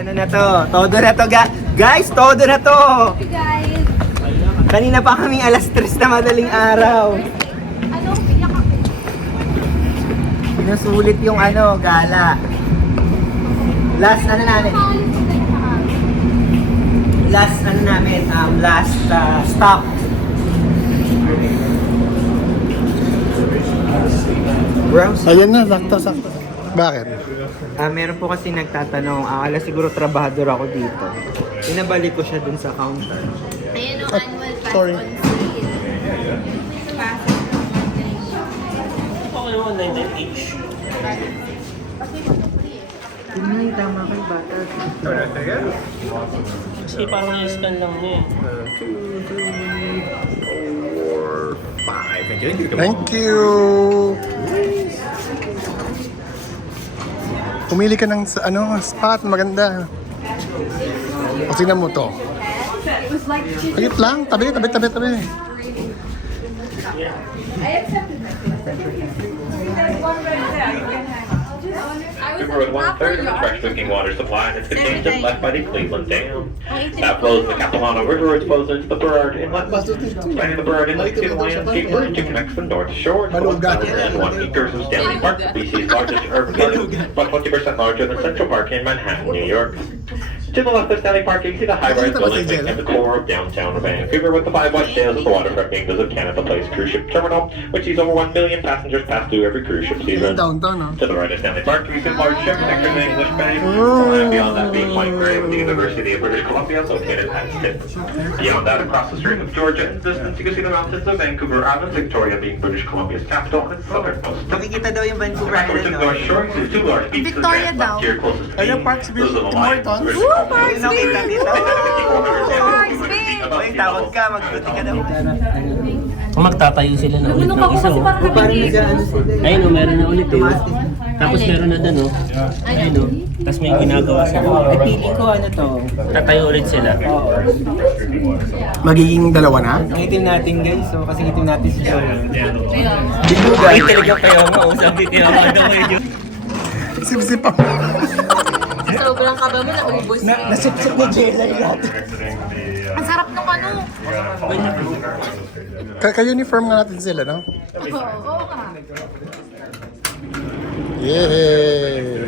ano na to? Todo na to, guys! Todo na to! Hey guys! Kanina pa kaming alas 3 na madaling araw. Ano? Piyak ako. Sinusulit yung gala. Last namin? Last stop. Browse. Ayan na, sakto. Bakit? Meron po kasi nagtatanong, akala siguro trabahador ako dito. Pinabalik ko siya dun sa counter. Ayan ang Ah, annual pass sorry. on sale. Pass on Tingnan, tama kay bata. Kasi parang i-scan lang niya eh. 2, 3, 4, 5. Thank you! Pumili ka ng spot, maganda. O tingnan mo to. Agit lang, tabi. River with 1/3 of the fresh drinking water supply and it's contained just left by the Cleveland Dam. That flows the Capilano River, which flows into the Burrard Inlet. Spanning the Burrard Inlet to the landscape bridge to connect from north shore to 1,001 acres of Stanley Park, BC's largest urban garden, about 20% larger than Central Park in Manhattan, New York. To the left of Stanley Park, you can see the high-rise buildings making the core of downtown Vancouver, with the 5 white sails of the waterfront being those of Canada Place Cruise Ship Terminal, which sees over 1 million passengers pass through every cruise ship season. Downtown, no? To the right of Stanley Park, you can see large ship sectors in English Bay, and beyond that being white gray with the University of British Columbia located at Stitt. Beyond that, across the Strait of Georgia in the distance, you can see the mountains of Vancouver Island, Victoria being British Columbia's capital and its southernmost. Makikita daw yung Vancouver Back over to Island, the North Shore, you see 2 large beaches Victoria advanced daw. left to your closest Ayun, beach. Parksville, Those are the Tim lines Hortons. British Columbia. Ano kita dito? Parksville! Oy, tawag ka, magbuti ka daw. Kung magtatayo sila na ulit ng isa oh. Parang nag-ano sila. Ayun oh, meron na ulit eh. Tapos meron na dun oh. Ayun oh. Tapos may ginagawa sila. Ay, feeling ko to. Tatayo ulit sila. Magiging dalawa na? Ang itim natin guys, so kasi itim natin si Sean. Ay talaga kayo nga oh. Sabi kaya nga daw kayo. Sip-sip ako. Sobrang kaba mo na ubos. Nasip-sip na jelly natin. Ang sarap ng ano. Ka-uniform nga natin sila, no? Oo nga. Yay!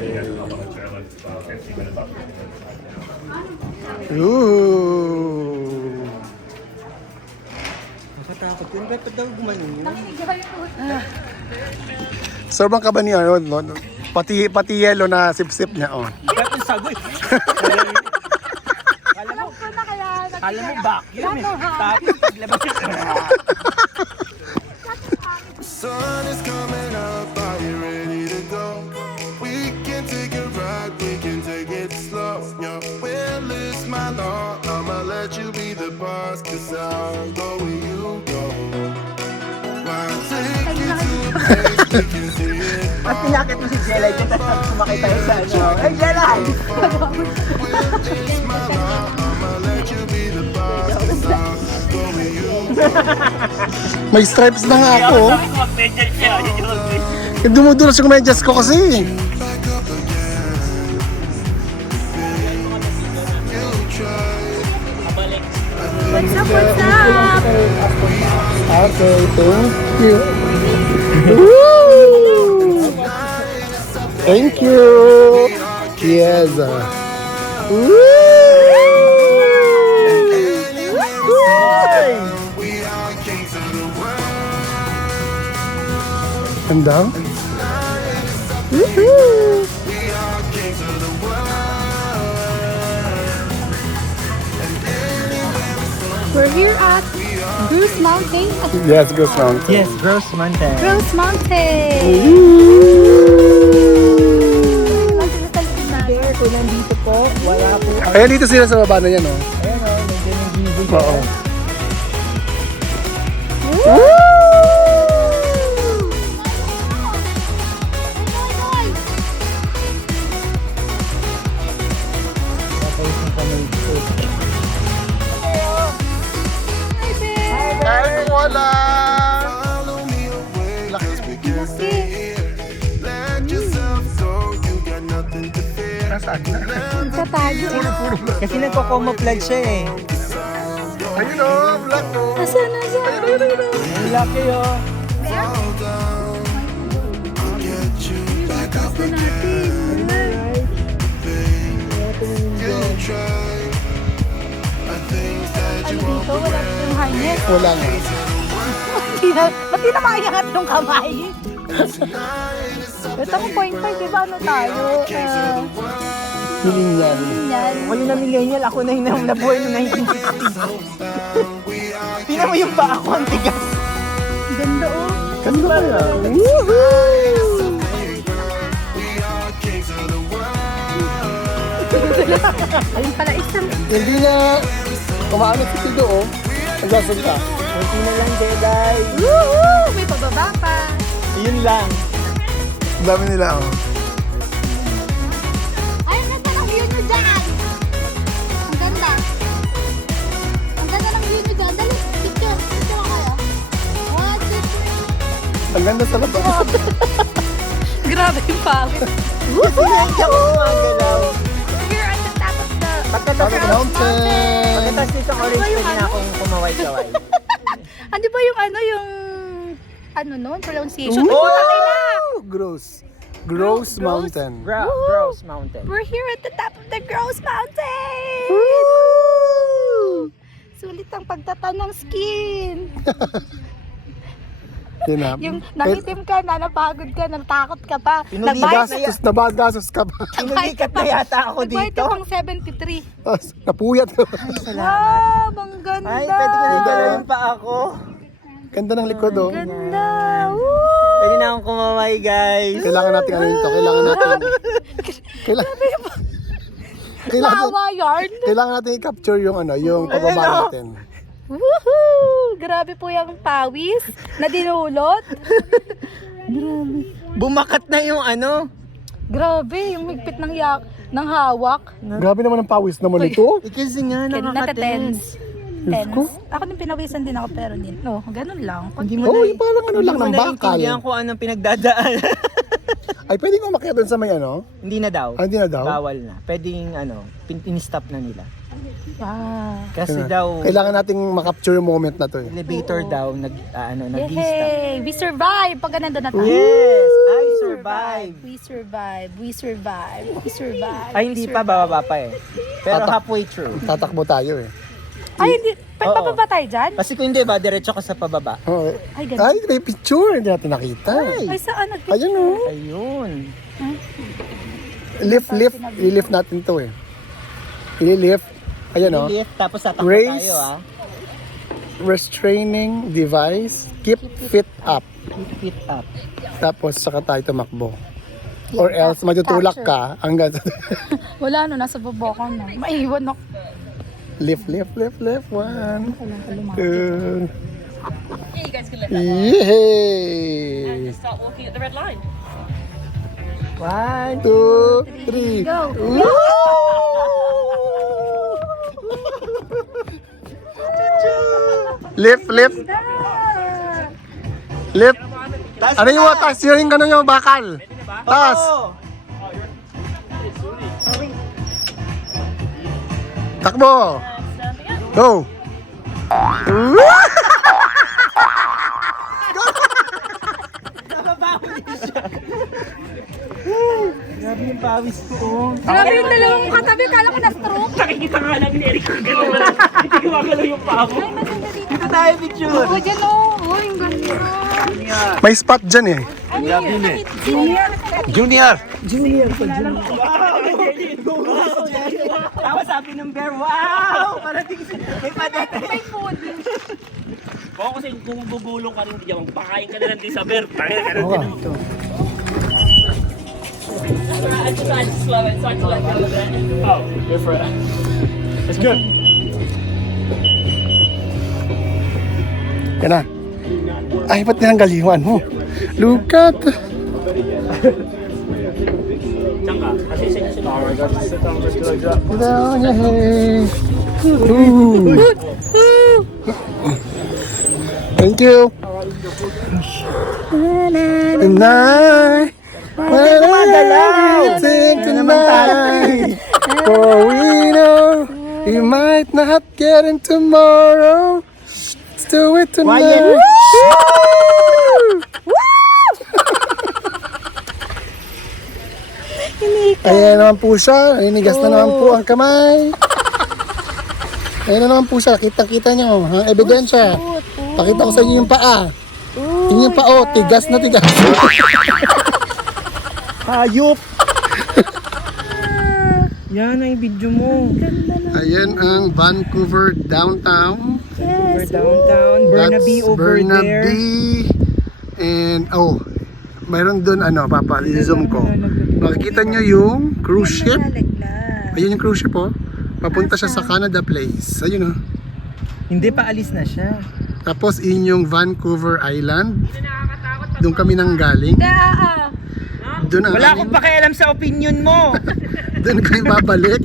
Ooh! Nakatakot yun, ba't daw gumanon yun? Sobrang kaba niya, no? Pati yellow na sip-sip niya, oh. Ba't yung sagoy? Alam ko na kaya. Alam mo, back yun eh. Tapos paglabas yun. Sun is coming up, are you ready to go? We can take a ride, we can take it slow. Your will is my law, I'ma let you be the boss, cause I'll go where you go. I'll take you to a place we can see it At all. pinakit mo si Jelay dyan, tapos sumakay tayo sa Hey, Jelay! Will is my law, I'ma let you be the boss, cause I'll go where you go. May stripes na nga ako, oh. Dumudulas yung medyas ko kasi. What's up, what's up? Okay, thank you. Woo! Thank you. Yes. Woo! Ganda. Woohoo! We're here at Bruce Mountain. Yes, Ghost Mountain. Yes, Gross Mountain. Bruce Mountain! Kung nandito po, wala po. Ayan, dito sila sa baba na yan, oh. Ayan o, nandiyan yung giveaway. Oo. Tapos yung kamay ko. Ay, wala! Follow me away, 'cause we can stay here. Let yourself go, you got nothing to fear. Nasa Nagtatago. Kasi nagko-camouflage siya eh. Ayun o, black o. Asan, asan? Ang laki oh. Ito natin. Ano dito? Wala yung harness. Wala nga. Ba't di na makaingat yung kamay? Ito ko 0.5, diba ano tayo? Millennial. Yan. Ako yung na millennial, ako na yung nabuhay noong 1960. Tingnan mo yung paa ko, ang tigas. Ganda oh. Ganda ba yan? Ayun pala, isang Hindi na kumaanit si Tido o. Nagsasalita. Kunti na lang, Jedi. woohoo! May pababa pa. Yun lang. Ang dami nila o. Ay, ang ganda ng view nyo dyan! Ang ganda. Ang ganda ng view nyo dyan. Dali, picture. Picture ako kayo. 1, 2, 3. Ang ganda sa labas. Grabe yung pawis. Sinadya ko gumagalaw. Here at the top of the Pagkatas Mountain! pagkatas nito orange, Ano ba yung pwede na ano? akong kumaway-kaway. Ano ba yung ano nun? Pronunciation? Ooh! Putang ina! Gross. Gross Mountain. Gross Mountain. We're here at the top of the Gross Mountain! Sulit ang pagtatan ng skin. Yan na. Yung nangitim ka na, napagod ka, natakot ka pa. Pinuligas Nag-bite Gastos ka ba? Pinulikat na yata ako Nag-bite dito. akong 73. Tapos, napuyat. Wow, ang ganda. Ay, pwede ko na gano'n pa ako. Ganda ng likod o. Ganda. Woo! Pwede na akong kumaway, guys. Kailangan natin ano dito. Tawa yarn. Kailangan natin i-capture yung ano, yung pababa natin. Woohoo! Grabe po yung pawis na dinulot. Bumakat na yung ano. Grabe, yung higpit ng hawak. Grabe naman ang pawis naman ito. Kasi nga, Nata-tense. Diyos ko. Ako din pinawisan din ako pero din. No, ganun lang. Hindi mo Oh, na, yung parang ano lang ng bakal. Hindi ko anong pinagdadaan. Ay, pwede ko umakyat doon sa may ano? Hindi na daw. Ah, hindi na daw? Bawal na. Pwedeng in-stop na nila. Wow. Kasi daw, Kailangan nating makapture yung moment na to eh. elevator daw, nag-stop. Yay! We survive! Pag nandun na tayo. Yes! I survive! We survive. We survive. We survive. Ay, hindi pa, bababa pa eh. Pero Tatak- halfway through. Tatakbo tayo eh. Ay, hindi. Oo. Pagpapaba tayo dyan? Kasi kung hindi ba, diretso ka sa pababa. Oh, Ay, ganun. ay, may picture. Hindi natin nakita. Ay, saan? Ayun o. Ayun. Lift. I-lift natin to eh. I-lift. Ayun o. Lift, tapos tatakbo Raise. tayo ah. Restraining device. Keep feet up. Keep it up. Tapos saka tayo tumakbo. Or else matutulak ka hanggang sa Wala no, nasa baba ko na. Maiwan ako. lift. One. Two. Yeah, you guys can lift Yay! and start walking at the red line. 1, 2, 3. Go! Lift. Lift. Ano yung taas? Yung gano'n yung bakal. Taas. Takbo. Go. Grabe yung pawis ko. Oh. Grabe yung dalawang katabi. Kala ko na-stroke. Nakikita nga lang ni Eric kung gano'n na. Hindi gumagalaw yung paa mo. Dito tayo picture. Oo, dyan o. Uy, ang ganda. May spot dyan eh. Ano yun? Junior. Tapos sabi ng bear, wow! Parating may padating. May food. Oo, kasi kung bubulong ka rin, di yan, pakain ka na lang din sa bear. Pakain ka na Oo. din. I tried to slow it so I can let go of it. Oh, good for it. It's good. Yan na. Ay, ba't tinanggaliwan mo? Look at. Diyan ka, kasi sila. Down, yay. Ooh. Thank you. And I everything tonight. For we know we might not get in tomorrow. Let's do it tonight. Ayan naman po siya. Nanigas na naman po ang kamay. Ayan na naman po siya. Kitang-kita nyo. Ang ebidensya. Pakita ko sa inyo yung paa. Tingnan yung paa. Tigas na tigas. Hayop! Yan ang video mo. Ayan ang Vancouver downtown. We're downtown. Burnaby That's over there. Burnaby. And mayroon doon papa, i-zoom ko. Makikita nyo yung cruise ship. Ayun yung cruise ship Papunta siya sa Canada Place. Ayun Hindi pa alis na siya. Tapos yung Vancouver Island. Doon kami nang galing. Doon ang Wala akong pakialam sa opinion mo. doon kami babalik.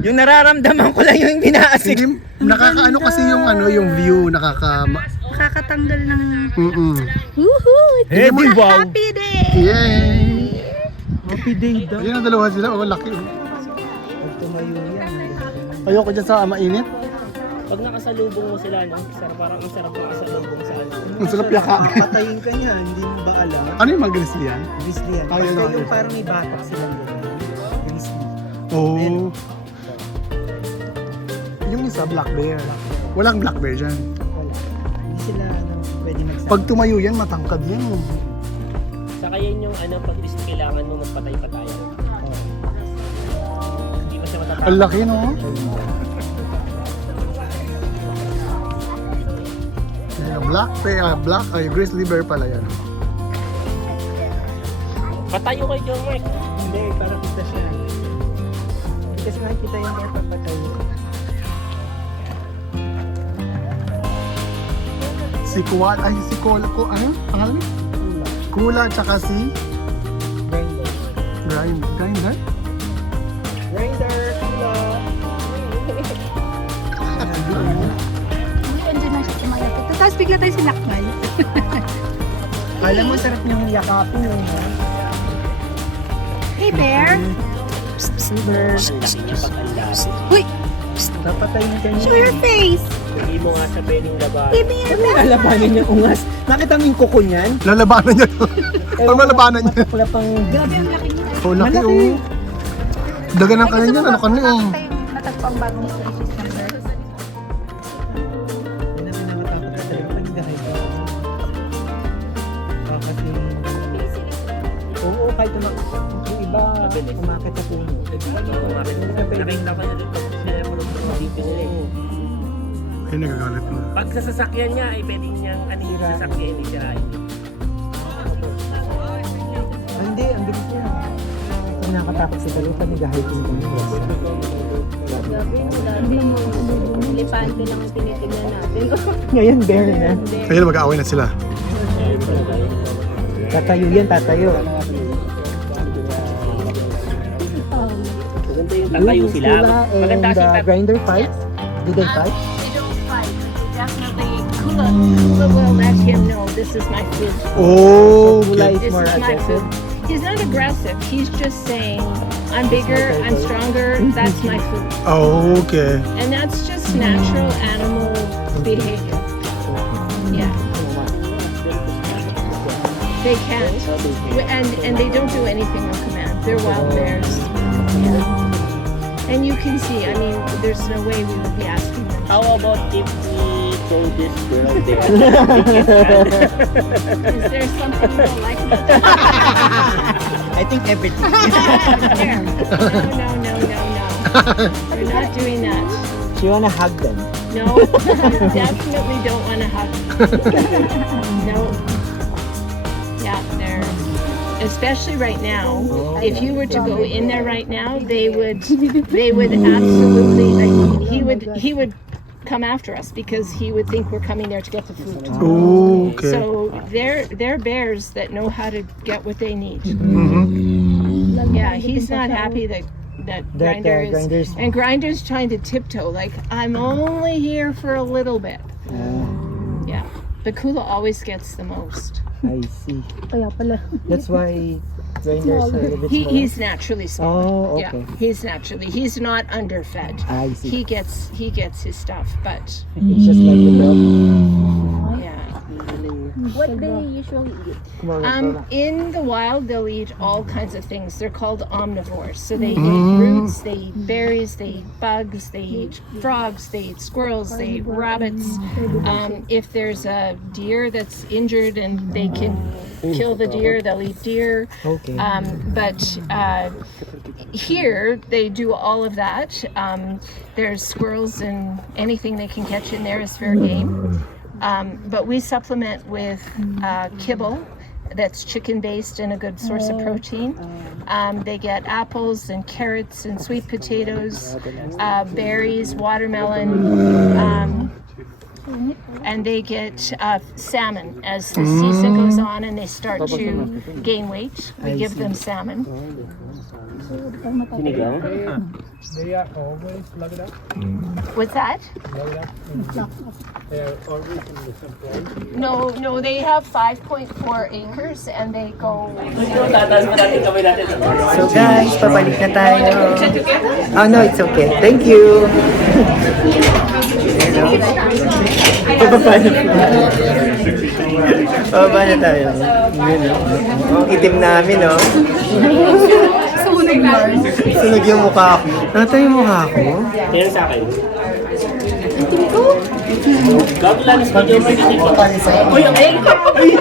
Yung nararamdaman ko lang yung binaasik. Hindi, nakakaano kasi yung view, Nakakatanggal ng... Woohoo! Hey, wow! Happy day! Yay! Happy day daw. Ayun ang dalawa sila, laki. Tumayo yan. Ayoko dyan sa mainit. Pag nakasalubong mo sila, parang ang sarap nakasalubong sa ano. Ang sarap yaka. Patayin ka niya, hindi mo ba alam? Ano yung mga grizzly yan? Grizzly yan. Ayun, Basta ayun. yung parang may batak silang ganyan. Grizzly. Oh. Yung isa, black bear. Walang black bear dyan. Wala. Hindi sila pwede magsama. Pag tumayo yan, matangkad yan. Saka yan yung pag gusto kailangan mo magpatay-patay. Hindi mo siya matatapos. Ang laki, no? Grizzly bear pala yan. Patayo kay John Mike. Hindi, para kita siya. Kasi nakikita yung bear papatayin. Si Kola ko, ano? Pangalan? Kula, tsaka si Grinder. Grinder? Grinder, kula. Andyan na siya kumalapit. Tapos bigla tayo sinakmal. Alam mo, sarap niyang yakapin eh. Hey, bear! Bear. Laki niya pag andar. Uy! Papatayin ka niya. Show your face! Hindi mo nga sa pwedeng laban. Give me your back! Lalabanin niya ungas. Nakita mo yung kuko niyan? Lalabanan niya to. Ang malabanan niya. Wala pang... Grabe ang laki niya. Oh, laki Malaki. oh. Dagan ng kanin yan, ano ka na eh. Matagpang bagong species ng birds. Yun ang pinakatakot ko talaga pag gahay ka. Kasi... Oo, kahit yung iba, umakit sa puno. Nakita ko na rin pag sila mga dito sila. Ay, nagagalit na. Pag sa sasakyan niya, ay pwedeng niyang yung sasakyan, hindi sirain. Hindi, ang bilis niya. Ang nakatakot sa dalawa pag nag-hiking kami. Elepante lang ang tinitignan natin. Ngayon, bear na. Ayun, mag-aaway na sila. Tatayo yan, tatayo. Maganda yung tatayo sila. Maganda kasi Grinder fight? Did they fight? They don't fight. They definitely... Kula will let him know this is my food. Oh, Kula okay. is This more is my aggressive. food. He's not aggressive. He's just saying, I'm bigger, I'm stronger, that's my food. Oh, okay. And that's just natural animal behavior. Yeah. They can't. And they don't do anything on command. They're wild bears. Yeah. And you can see, I mean, there's no way we would be asking them. How about if we throw this girl there? Is there something you don't like about that? I think everything. There. No. We're not doing that. So you wanna hug them? No, definitely don't want to hug. No. Yeah, they're, especially right now. If you were to go in there right now, they would absolutely, like, he would come after us because he would think we're coming there to get the food. Oh, okay. So they're bears that know how to get what they need. Yeah, he's not happy that Grinder is, Grinder's- and Grinder's trying to tiptoe like I'm only here for a little bit. Yeah. But Kula always gets the most. I see. Kaya pala. That's why grinders are a little bit smaller. He's naturally small. Oh, okay. Yeah, he's not underfed. I see. He gets his stuff, but It's just like the milk. yeah. What they usually eat? In the wild, they'll eat all kinds of things. They're called omnivores. So they eat roots, they eat berries, they eat bugs, they eat frogs, they eat squirrels, they eat rabbits. If there's a deer that's injured and they can kill the deer, they'll eat deer. Okay. But here, they do all of that. There's squirrels and anything they can catch in there is fair game. But we supplement with kibble that's chicken-based and a good source of protein. They get apples and carrots and sweet potatoes, berries, watermelon, and they get salmon as the season goes on and they start to gain weight. We give them salmon. Sinigang? What's that? No, they have 5.4 acres and they go. Tataas mo natin kami natin. So guys, pabalik na tayo. Oh no, it's okay. Thank you. Pababa na tayo. Yun, oh. Ang itim namin, oh. Sunog yung mukha ko. Nakita yung mukha ko? Yan sa akin. Gabi lang sa video mo dito. Uy, ay,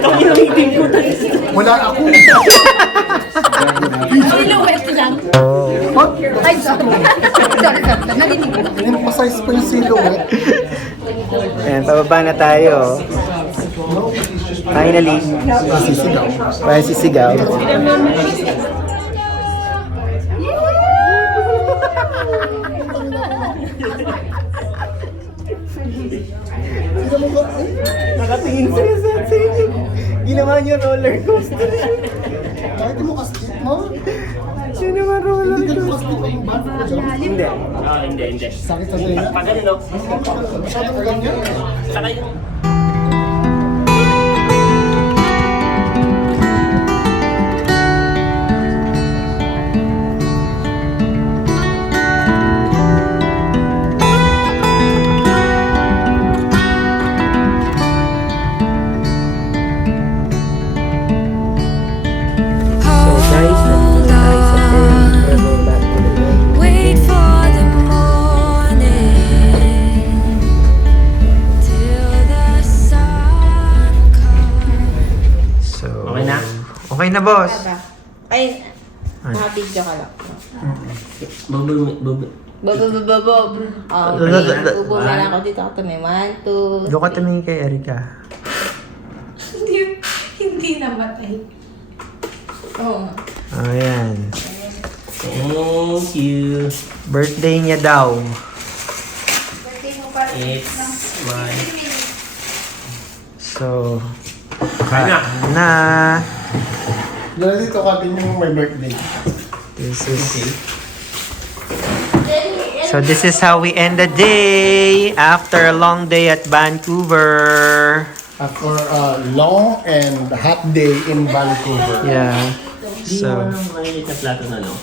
kami lang itim ko tayo. Wala ako. Silhouette lang. Ay, sorry. Sorry. Narinig ko. Emphasize ko yung silhouette. Ayan, pababa na tayo. Finally. Sisigaw. Parang sisigaw. Nakatingin sila sa inyo. Ginawa niyo roller coaster. Kahit mo kastit mo. Sino naman roller Hindi ka coaster? kastit ang bar ko dyan. Hindi. Hindi. Sakit sa sa'yo. Pag ano, no? Masyadong ganyan. Saka yung... So guys, nandito tayo sa film. Travel back to the road. Wait for the morning till the sun comes. So, Okay na? Okay na, boss. Ay, nakabidyo ka lang. Bobo. Bob. Oh, ubo na lang ako dito. Ako may 1, 2, Doon ka tumingin kay Erika. Hindi namatay. Oo. Ayan. Thank you. Birthday niya daw. It's my... So, Kain na. na. Yan dito ka din yung my birthday. So this is how we end the day after a long day at Vancouver. After a long and hot day in Vancouver. Yeah. Hindi So, naman ang maliit na plato na, no?